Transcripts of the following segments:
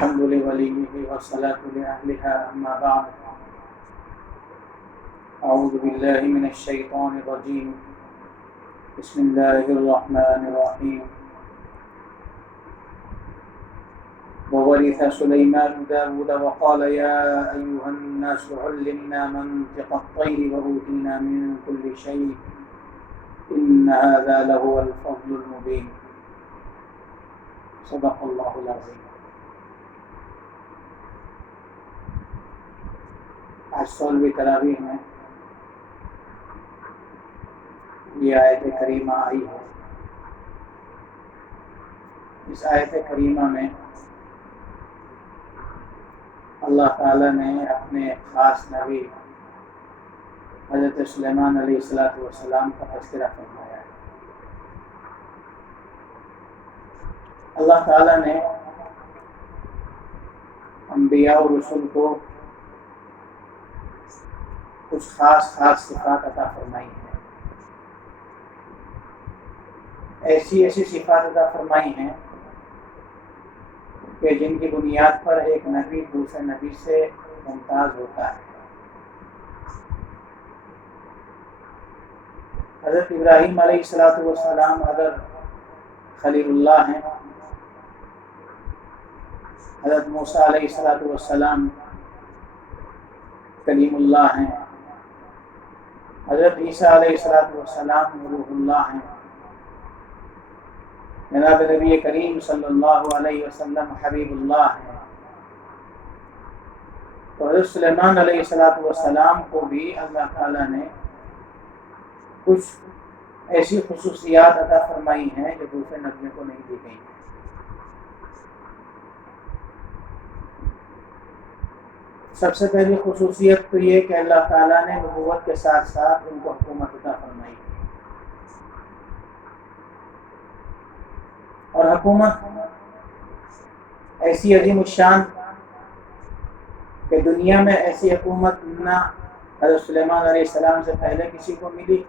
الحمد لوليه والصلاة لأهلها أما بعد أعوذ بالله من الشيطان الرجيم بسم الله الرحمن الرحيم وورث سليمان داود وقال يا أيها الناس علمنا منطق الطير وأوتينا من كل شيء إن هذا لهو الفضل المبين صدق الله العظيم۔ آج 16ویں تراویح میں یہ آیت کریمہ آئی ہے۔ اس آیت کریمہ میں اللہ تعالیٰ نے اپنے خاص نبی حضرت سلیمان علیہ السلام کا تذکرہ فرمایا ہے۔ اللہ تعالیٰ نے انبیاء اور رسول کو کچھ خاص صفات عطا فرمائی ہیں، ایسی صفات عطا فرمائی ہیں کہ جن کی بنیاد پر ایک نبی دوسرے نبی سے ممتاز ہوتا ہے۔ حضرت ابراہیم علیہ السلام اگر خلیل اللہ ہیں، حضرت موسیٰ علیہ السلام کلیم اللہ ہیں، حضرت عیسیٰ علیہ السلام روح اللہ ہیں، جناب نبی کریم صلی اللہ علیہ وسلم حبیب اللہ ہیں، تو حضرت سلیمان علیہ السلام کو بھی اللہ تعالیٰ نے کچھ ایسی خصوصیات عطا فرمائی ہیں جو دوسرے نبیوں کو نہیں دی گئی ہیں۔ سب سے پہلی خصوصیت تو یہ کہ اللہ تعالیٰ نے نبوت کے ساتھ ساتھ ان کو حکومت عطا فرمائی، اور حکومت ایسی عظیم الشان کہ دنیا میں ایسی حکومت نہ حضرت سلیمان علیہ السلام سے پہلے کسی کو ملی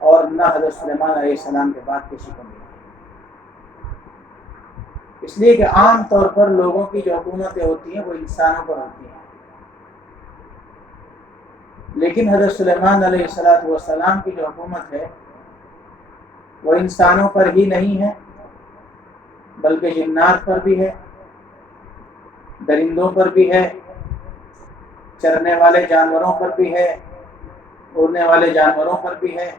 اور نہ حضرت سلیمان علیہ السلام کے بعد کسی کو ملی، اس لیے کہ عام طور پر لوگوں کی جو حکومتیں ہوتی ہیں وہ انسانوں پر ہوتی ہیں، لیکن حضرت سلیمان علیہ السلام کی جو حکومت ہے وہ انسانوں پر ہی نہیں ہے بلکہ جنات پر بھی ہے، درندوں پر بھی ہے، چرنے والے جانوروں پر بھی ہے، اڑنے والے جانوروں پر بھی ہے،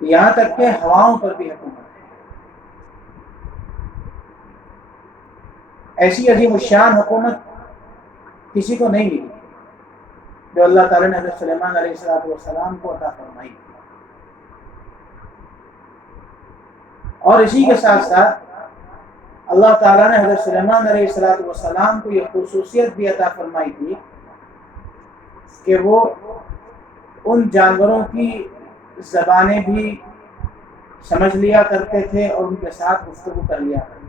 یہاں تک کہ ہواؤں پر بھی حکومت ہے۔ ایسی عظیم الشان حکومت کسی کو نہیں ملی جو اللہ تعالیٰ نے حضرت سلیمان علیہ السلام کو عطا فرمائی، اور اسی کے ساتھ ساتھ اللہ تعالیٰ نے حضرت سلیمان علیہ السلام کو یہ خصوصیت بھی عطا فرمائی تھی کہ وہ ان جانوروں کی زبانیں بھی سمجھ لیا کرتے تھے اور ان کے ساتھ گفتگو کر لیا کرتے تھے،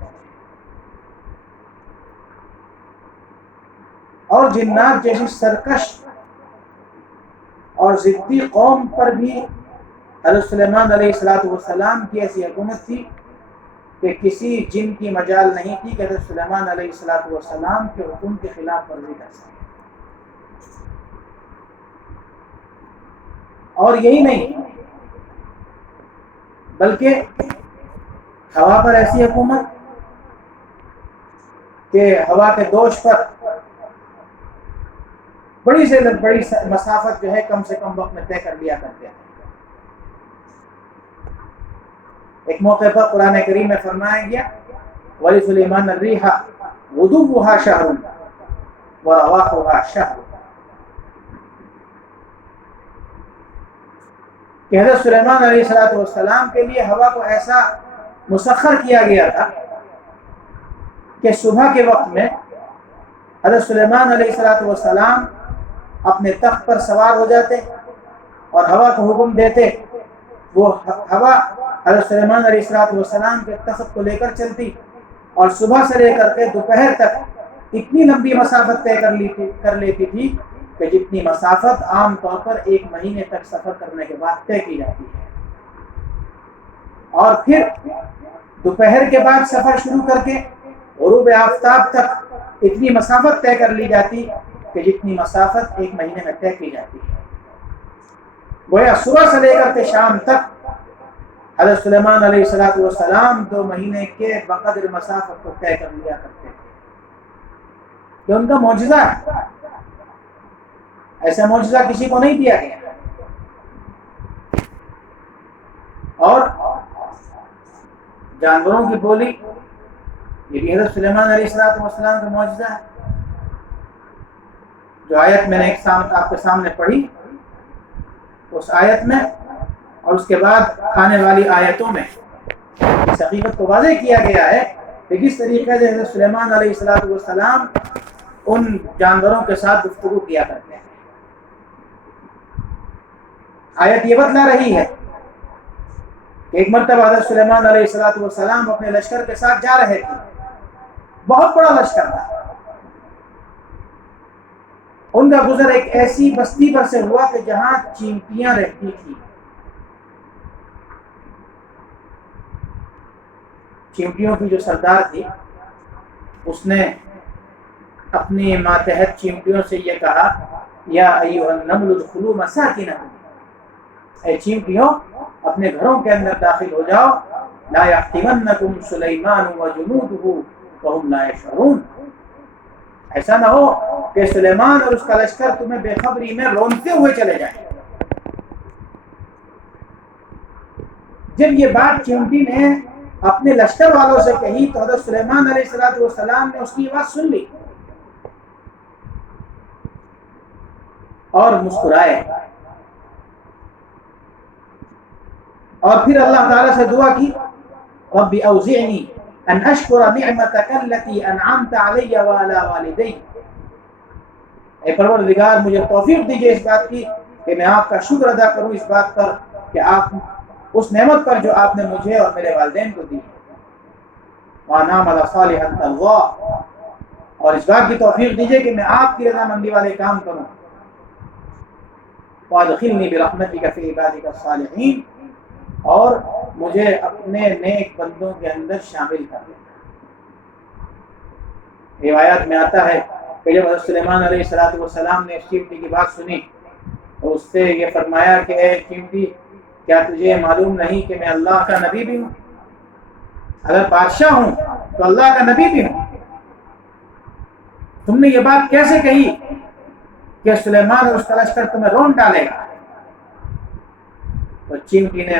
اور جنات جیسی سرکش اور ضدی قوم پر بھی حضرت سلیمان علیہ السلام کی ایسی حکومت تھی کہ کسی جن کی مجال نہیں تھی کہ حضرت سلیمان علیہ السلام کے حکم کے خلاف ورزی کر سکے۔ اور یہی نہیں بلکہ ہوا پر ایسی حکومت کہ ہوا کے دوش پر بڑی سے بڑی مسافت جو ہے کم سے کم وقت میں طے کر لیا کرتے ہیں۔ ایک موقع پر قرآن کریم میں فرمایا گیا وَلِسُلَيْمَانَ الرِّيحَ غُدُوُّهَا شَهْرٌ وَرَوَاحُهَا شَهْرٌ، کہ حضرت سلیمان علیہ السلام کے لیے ہوا کو ایسا مسخر کیا گیا تھا کہ صبح کے وقت میں حضرت سلیمان علیہ السلام اپنے تخت پر سوار ہو جاتے اور ہوا کو حکم دیتے، وہ ہوا حضرت سلیمان علیہ السلام کے تخت کو لے کر چلتی، اور صبح سے لے کر کے دوپہر تک اتنی لمبی مسافت طے کر لیتی تھی کہ جتنی مسافت عام طور پر 1 مہینے تک سفر کرنے کے بعد طے کی جاتی ہے، اور پھر دوپہر کے بعد سفر شروع کر کے غروب آفتاب تک اتنی مسافت طے کر لی جاتی کہ جتنی مسافت ایک مہینے میں طے کی جاتی ہے۔ گویا صبح سے لے کر کے شام تک حضرت سلیمان علیہ السلام 2 مہینے کے بقدر مسافت کو طے کر لیا کرتے تھے۔ یہ ان کا معجزہ ہے، ایسا معجزہ کسی کو نہیں دیا گیا۔ اور جانوروں کی بولی، یہ بھی حضرت سلیمان علیہ السلام کا معجزہ ہے۔ جو آیت میں نے آپ کے سامنے پڑھی، اس آیت میں اور اس کے بعد آنے والی آیتوں میں اس حقیقت کو واضح کیا گیا ہے کہ کس طریقے سے حضرت سلیمان علیہ السلام ان جانوروں کے ساتھ گفتگو کیا کرتے ہیں۔ آیت یہ بتلا رہی ہے کہ ایک مرتبہ حضرت سلیمان علیہ السلام اپنے لشکر کے ساتھ جا رہے تھے، بہت بڑا لشکر تھا۔ ان کا گزر ایک ایسی بستی پر سے ہوا کہ جہاں چیونٹیاں رہتی تھی۔ چیونٹیوں کی جو سردار تھی، اس نے اپنی ماتحت چیونٹیوں سے یہ کہا، یا ایھا النمل ادخلوا مساکنکم، اے چیونٹیوں اپنے گھروں کے اندر داخل ہو جاؤ، لا یحطمنکم سلیمان وجنودہ وہم لا یشعرون، ایسا نہ ہو کہ سلیمان اور اس کا لشکر تمہیں بے خبری میں رونتے ہوئے چلے جائیں۔ جب یہ بات چیونٹی نے اپنے لشکر والوں سے کہی تو حضرت سلیمان علیہ السلام نے اس کی بات سن لی اور مسکرائے، اور پھر اللہ تعالیٰ سے دعا کی، رب اوزعنی ان اشکر نعمتک التی انعمت علی وعلی والدی، اے پروردگار مجھے توفیق دیجئے اس بات کی کہ میں آپ کا شکر ادا کروں اس بات پر کہ آپ اس نعمت پر جو آپ نے مجھے اور میرے والدین کو دی، وَأَنْ أَعْمَلَ صَالِحًا تَرْضَاهُ، اور اس بات کی توفیق دیجئے کہ میں آپ کی رضامندی والے کام کروں، وَأَدْخِلْنِي بِرَحْمَتِكَ فِي عِبَادِكَ الصَّالِحِينَ، اور مجھے اپنے نیک بندوں کے اندر شامل کر لینا۔ روایات میں آتا ہے کہ جب حضرت سلیمان علیہ السلام نے اس چیونٹی کی بات سنی تو اس سے یہ فرمایا کہ اے چیونٹی، کیا تجھے معلوم نہیں کہ میں اللہ کا نبی بھی ہوں؟ اگر بادشاہ ہوں تو اللہ کا نبی بھی ہوں۔ تم نے یہ بات کیسے کہی کہ سلیمان اور اس کا لشکر تمہیں رون ڈالے گا؟ تو چیونٹی نے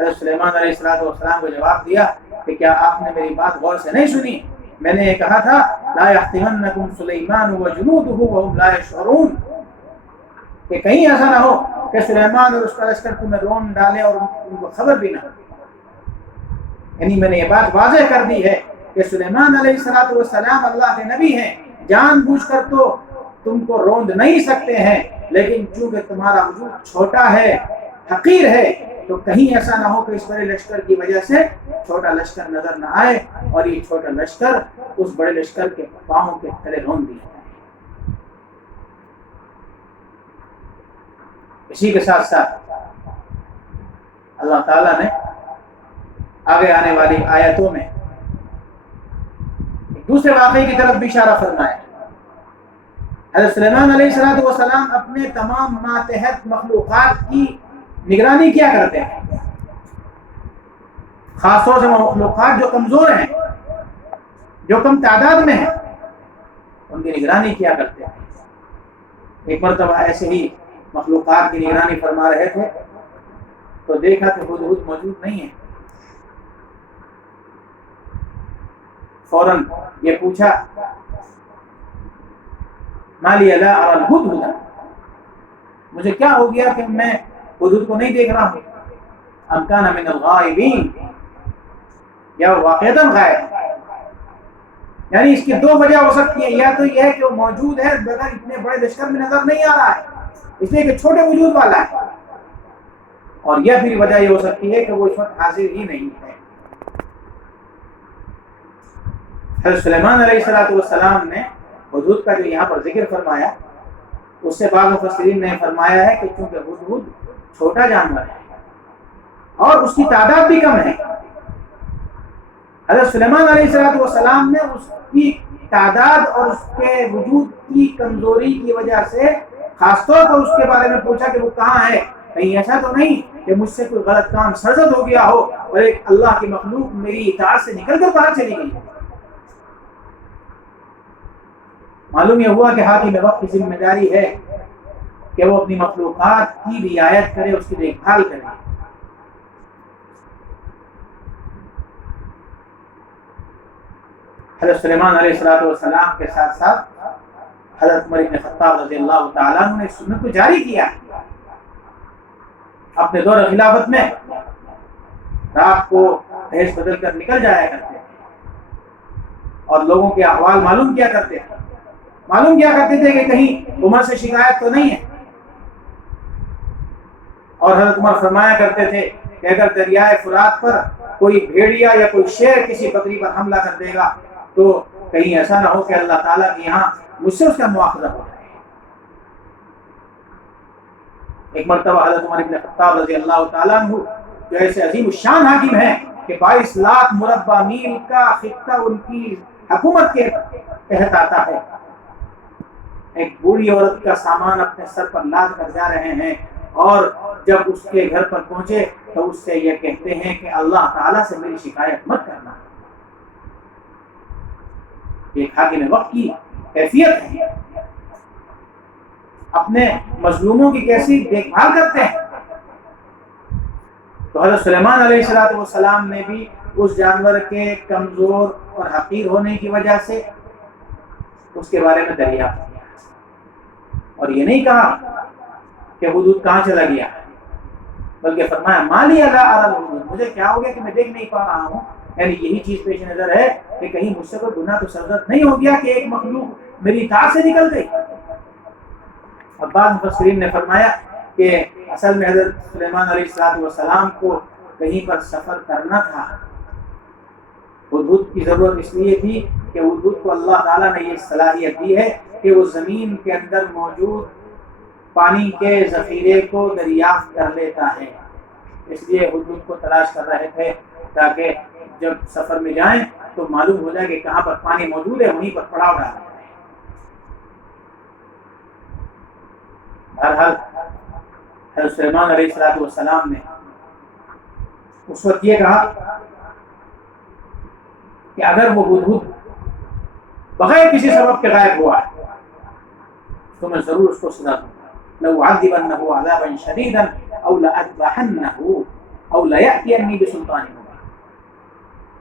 حضرت سلیمان علیہ السلام کو جواب دیا کہ کیا آپ نے میری بات غور سے نہیں سنی؟ میں نے یہ کہا تھا لا یحطمنکم سلیمان وجنودہ وہم لا یشعرون، کہ کہیں ایسا نہ ہو کہ سلیمان اور اس کا لشکر تمہیں رون ڈالے اور ان کو خبر بھی نہ ہو۔ یعنی میں نے یہ بات واضح کر دی ہے کہ سلیمان علیہ السلام اللہ کے نبی ہیں، جان بوجھ کر تو تم کو روند نہیں سکتے ہیں، لیکن چونکہ تمہارا وجود چھوٹا ہے، حقیر ہے، تو کہیں ایسا نہ ہو کہ اس بڑے لشکر کی وجہ سے چھوٹا لشکر نظر نہ آئے اور یہ چھوٹا لشکر اس بڑے لشکر کے پاؤں کے تلے رون دیا جائے۔ اسی کے ساتھ ساتھ اللہ تعالیٰ نے آگے آنے والی آیتوں میں ایک دوسرے واقعے کی طرف بھی اشارہ فرمایا۔ حضرت سلیمان علیہ السلام اپنے تمام ماتحت مخلوقات کی نگرانی کیا کرتے ہیں، خاص طور سے وہ مخلوقات جو کمزور ہیں، جو کم تعداد میں ہیں، ان کی نگرانی کیا کرتے ہیں۔ ایک مرتبہ ایسے ہی مخلوقات کی نگرانی فرما رہے تھے تو دیکھا کہ ہدہد موجود نہیں ہے۔ فوراً یہ پوچھا ما لی لا اری الہدہد، مجھے کیا ہو گیا کہ میں ہدہد کو نہیں دیکھ رہا ہوں؟ ام کان من الغائبین، یا واقعتاً غائب۔ یعنی اس کی 2 وجہ ہو سکتی ہیں، یا تو یہ ہے کہ وہ موجود ہے مگر اتنے بڑے لشکر میں نظر نہیں آ رہا ہے اس لیے کہ چھوٹے وجود والا ہے، اور یہ پھر وجہ یہ ہو سکتی ہے کہ وہ اس وقت حاضر ہی نہیں ہے۔ حضرت سلیمان علیہ السلام نے ہدہد کا جو یہاں پر ذکر فرمایا، اس سے بعض مفسرین نے فرمایا ہے کہ چونکہ ہدہد چھوٹا جانور ہے اور اس کی تعداد بھی کم ہے، حضرت سلیمان علیہ السلام نے اس کی تعداد اور اس کے وجود کی کمزوری کی وجہ سے خاص طور پر اس کے بارے میں پوچھا کہ وہ کہاں ہے، کہیں ایسا تو نہیں کہ مجھ سے کوئی غلط کام سرزد ہو گیا ہو اور ایک اللہ کی مخلوق میری اطاعت سے نکل کر باہر چلی گئی۔ معلوم یہ ہوا کہ حاکم وقت کی ذمہ داری ہے کہ وہ اپنی مخلوقات کی رعایت کرے، اس کی دیکھ بھال کرے۔ حضرت سلیمان علیہ السلام کے ساتھ ساتھ حضرت عمر بن خطاب رضی اللہ تعالیٰ عنہ نے اس سنت کو جاری کیا۔ اپنے دور خلافت میں رات کو بھیس بدل کر نکل جایا کرتے تھے اور لوگوں کے احوال معلوم کیا کرتے تھے کہ کہیں عمر سے شکایت تو نہیں ہے۔ اور حضرت عمر فرمایا کرتے تھے کہ اگر دریائے فرات پر کوئی بھیڑیا یا کوئی شیر کسی بکری پر حملہ کر دے گا تو کہیں ایسا نہ ہو کہ اللہ تعالیٰ کے یہاں مجھ سے اس کا مواخذہ ہو جائے۔ ایک مرتبہ حضرت عمر بن خطاب رضی اللہ تعالیٰ عنہ جو ایسے عظیم الشان حاکم ہیں کہ 22 لاکھ مربع میل کا خطہ ان کی حکومت کے تحت آتا ہے، ایک بوڑھی عورت کا سامان اپنے سر پر لاد کر جا رہے ہیں اور جب اس کے گھر پر پہنچے تو اس سے یہ کہتے ہیں کہ اللہ تعالیٰ سے میری شکایت مت کرنا۔ ایک حاکم وقت کی کیفیت ہے، اپنے مظلوموں کی کیسی دیکھ بھال کرتے ہیں۔ تو حضرت سلیمان علیہ السلام نے بھی اس جانور کے کمزور اور حقیر ہونے کی وجہ سے اس کے بارے میں دریافت کیا اور یہ نہیں کہا کہ حدود کہاں چلا گیا، بلکہ فرمایا مالی اللہ ارى الحدود، مجھے کیا ہو گیا کہ میں دیکھ نہیں پا رہا ہوں۔ یعنی یہی چیز پیش نظر ہے کہ کہیں مجھ سے کوئی گناہ تو سرزد نہیں ہو گیا کہ ایک مخلوق میری اطاعت سے نکل گئی۔ اور بعض مفسرین نے فرمایا کہ اصل میں حضرت سلیمان علیہ السلام کو کہیں پر سفر کرنا تھا، ہدہد کی ضرورت اس لیے تھی کہ ہدہد کو اللہ تعالیٰ نے یہ صلاحیت دی ہے کہ وہ زمین کے اندر موجود پانی کے ذخیرے کو دریافت کر لیتا ہے، اس لیے ہدہد کو تلاش کر رہے تھے تاکہ جب سفر میں جائیں تو معلوم ہو جائے کہ کہاں پر پانی موجود ہے، وہیں پر پڑاؤ ڈالا جائے۔ بہرحال حضرت سلیمان علیہ السلام نے اس وقت یہ کہا کہ اگر وہ ہدہد بغیر کسی سبب کے غائب ہوا ہے تو میں ضرور اس کو سزا دوں گا، لَأُعَذِّبَنَّهُ عَذَابًا شَدِيدًا أَوْ لَأَذْبَحَنَّهُ أَوْ لَيَأْتِيَنِّي بِسُلْطَانٍ مُبِينٍ،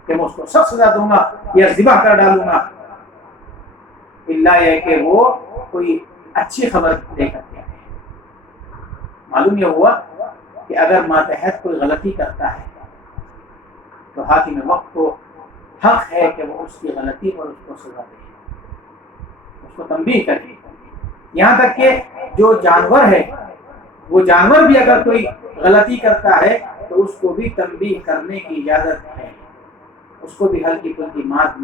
کہ میں اس کو سخت سزا دوں گا یا ذبح کر ڈالوں گا، اللہ یہ کہ وہ کوئی اچھی خبر دے کر کے۔ معلوم یہ ہوا کہ اگر ماتحت کوئی غلطی کرتا ہے تو حاکم وقت کو حق ہے کہ وہ اس کی غلطی پر اس کو سزا دے، اس کو تنبیہ کرے۔ یہاں تک کہ جو جانور ہے وہ جانور بھی اگر کوئی غلطی کرتا ہے تو اس کو بھی تنبیہ کرنے کی اجازت ہے، اس کو بھی ہلکی پھلکی مات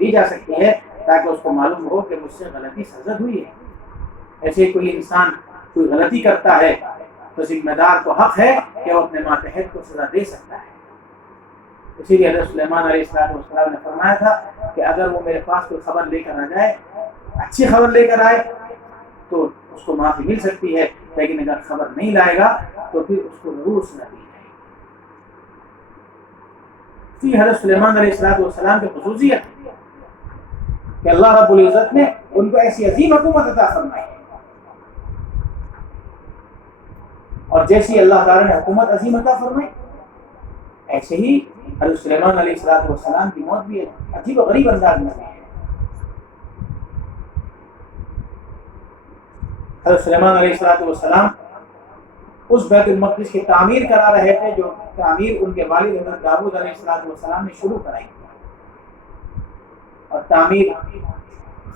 دی جا سکتی ہے تاکہ اس کو معلوم ہو کہ مجھ سے غلطی سرزد ہوئی ہے۔ ایسے ہی کوئی انسان کوئی غلطی کرتا ہے تو ذمہ دار کو حق ہے کہ وہ اپنے ماتحت کو سزا دے سکتا ہے۔ اسی لیے حضرت سلیمان علیہ السلام نے فرمایا تھا کہ اگر وہ میرے پاس کوئی خبر لے کر آ جائے، اچھی خبر لے کر آئے تو اس کو معافی مل سکتی ہے، لیکن اگر خبر نہیں لائے گا تو پھر اس کو ضرور سزا دی جائے گی۔ حضرت سلیمان علیہ السلام کی خصوصیت کہ اللہ رب العزت نے ان کو ایسی عظیم حکومت عطا فرمائی، اور جیسی اللہ تعالیٰ نے حکومت عظیم عطا فرمائی ایسے ہی حضرت سلیمان علیہ السلام کی موت بھی عجیب و غریب انداز میں ہوئی ہے۔ حضرت سلیمان علیہ السلام اس بیت المقدس کی تعمیر کرا رہے تھے جو تعمیر ان کے والد حضرت داؤد علیہ السلام نے شروع کرائی، اور تعمیر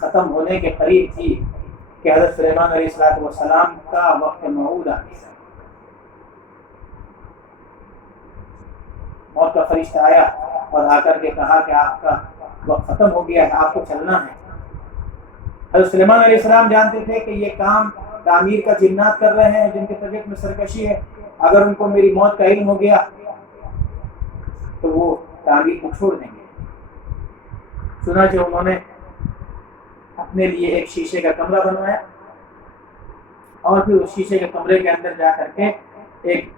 ختم ہونے کے قریب تھی کہ حضرت سلیمان علیہ السلام کا وقت موعود آ گیا۔ موت کا فرشتہ آیا اور آ کر کے کہا کہ آپ کا وقت ختم ہو گیا ہے، آپ کو چلنا ہے۔ حضرت سلیمان علیہ السلام جانتے تھے کہ یہ کام تعمیر کا جنات کر رہے ہیں جن کے طبیعت میں سرکشی ہے، اگر ان کو میری موت کا علم ہو گیا تو وہ تعمیر کو چھوڑ دیں گے۔ چنانچہ انہوں نے اپنے لیے ایک شیشے کا کمرہ بنوایا اور پھر اس شیشے کے کمرے کے اندر جا کر کے ایک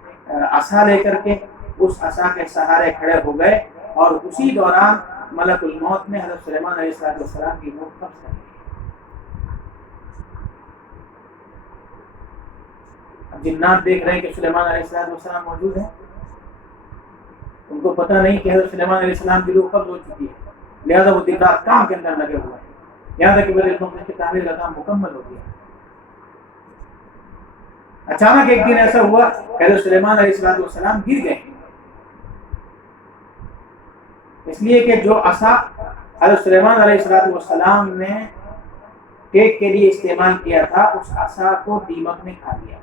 عصا لے کر کے اس عصا کے سہارے کھڑے ہو گئے، اور اسی دوران ملک الموت نے حضرت سلیمان علیہ السلام کی روح قبض کر لی۔ اب جنات دیکھ رہے ہیں کہ سلیمان علیہ السلام موجود ہیں، ان کو پتہ نہیں کہ حضرت سلیمان علیہ السلام کی روح قبض ہو چکی ہے، لہذا وہ دن رات کام کے اندر لگے ہوئے ہیں، یہاں تک کہ بیت المقدس کی تعمیر کا کام مکمل ہو گیا۔ اچانک ایک دن ایسا ہوا کہ حضرت سلیمان علیہ السلام گر گئے، اس لیے کہ جو عصا حضرت سلیمان علیہ السلام نے ٹیک کے لیے استعمال کیا تھا، اس عصا کو دیمک نے کھا لیا۔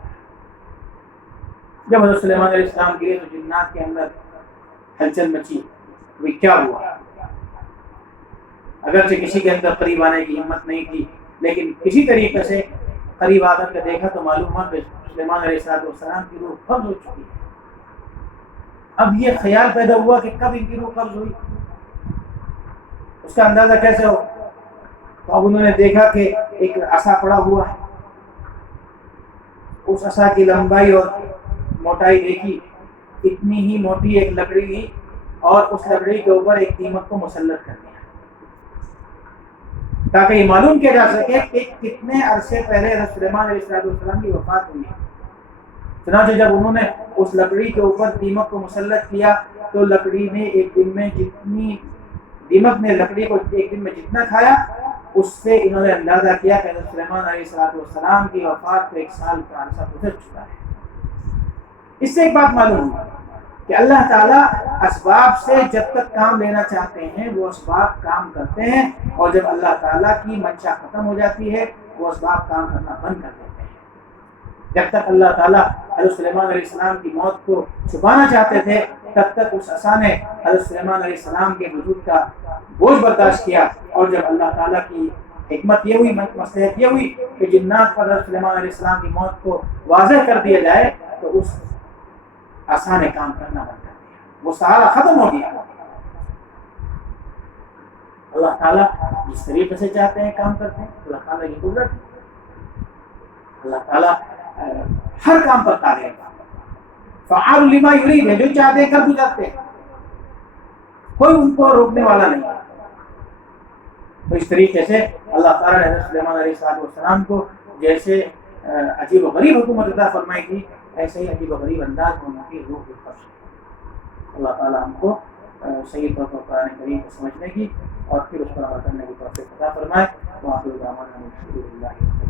جب حضرت سلیمان علیہ السلام گرے تو جنات کے اندر ہلچل مچی، وہ کیا ہوا؟ اگرچہ کسی کے اندر قریب آنے کی ہمت نہیں تھی، لیکن کسی طریقے سے قریب آ کر کے دیکھا تو معلوم ہوا کہ سلیمان علیہ السلام کی روح قبض ہو چکی ہے۔ اب یہ خیال پیدا ہوا کہ کب ان کی روح قبض ہوئی، اس کا اندازہ کیسے ہو؟ تو اب انہوں نے دیکھا کہ ایک عصا پڑا ہوا ہے، اس عصا کی لمبائی اور موٹائی دیکھی، اتنی ہی موٹی ایک لکڑی لی اور اس لکڑی کے اوپر ایک دیمک کو مسلط کر دیا تاکہ یہ معلوم کیا جا سکے کہ کتنے عرصے پہلے حضرت سلیمان علیہ السلام کی وفات ہوئی ہے۔ چنانچہ جب انہوں نے اس لکڑی کے اوپر دیمک کو مسلط کیا تو لکڑی نے ایک دن میں جتنی دیمک نے لکڑی کو ایک دن میں جتنا کھایا، اس سے انہوں نے اندازہ کیا کہ حضرت سلیمان علیہ السلام کی وفات کو 1 سال کا عرصہ گزر چکا ہے۔ اس سے ایک بات معلوم ہوئی کہ اللہ تعالیٰ اسباب سے جب تک کام لینا چاہتے ہیں وہ اسباب کام کرتے ہیں، اور جب اللہ تعالیٰ کی منشا ختم ہو جاتی ہے وہ اسباب کام کرنا بند کر دیتے ہیں۔ جب تک اللہ تعالیٰ حضرت سلیمان علیہ السلام کی موت کو چھپانا چاہتے تھے تب تک اس عصا نے حضرت سلیمان علیہ السلام کے وجود کا بوجھ برداشت کیا، اور جب اللہ تعالیٰ کی حکمت یہ ہوئی، مصلحت یہ ہوئی کہ جنات پر حضرت سلیمان علیہ السلام کی موت کو واضح کر دیا جائے تو اس عصا نے کام کرنا بند کر دیا، وہ سہارا ختم ہو گیا۔ اللہ تعالیٰ جس طریقے سے چاہتے ہیں کام کرتے ہیں، اللہ تعالیٰ کی قدرت، اللہ تعالیٰ ہر کام پر قادر ہے، فعال لما یرید ہے، جو چاہتے ہیں کر گزرتے ہیں، کوئی ان کو روکنے والا نہیں۔ تو اس طریقے سے اللہ تعالیٰ نے حضرت سلیمان علیہ السلام کو جیسے عجیب و غریب حکومت عطا فرمائی تھی، ایسے ہی عجیب و غریب انداز میں ان کی روح کی قبض۔ اللہ تعالیٰ ہم کو صحیح طور پر قرآن کریم کو سمجھنے کی اور پھر اس پر عمل کرنے کی توفیق عطا فرمائے۔ وآخر دعوانا الحمد للہ۔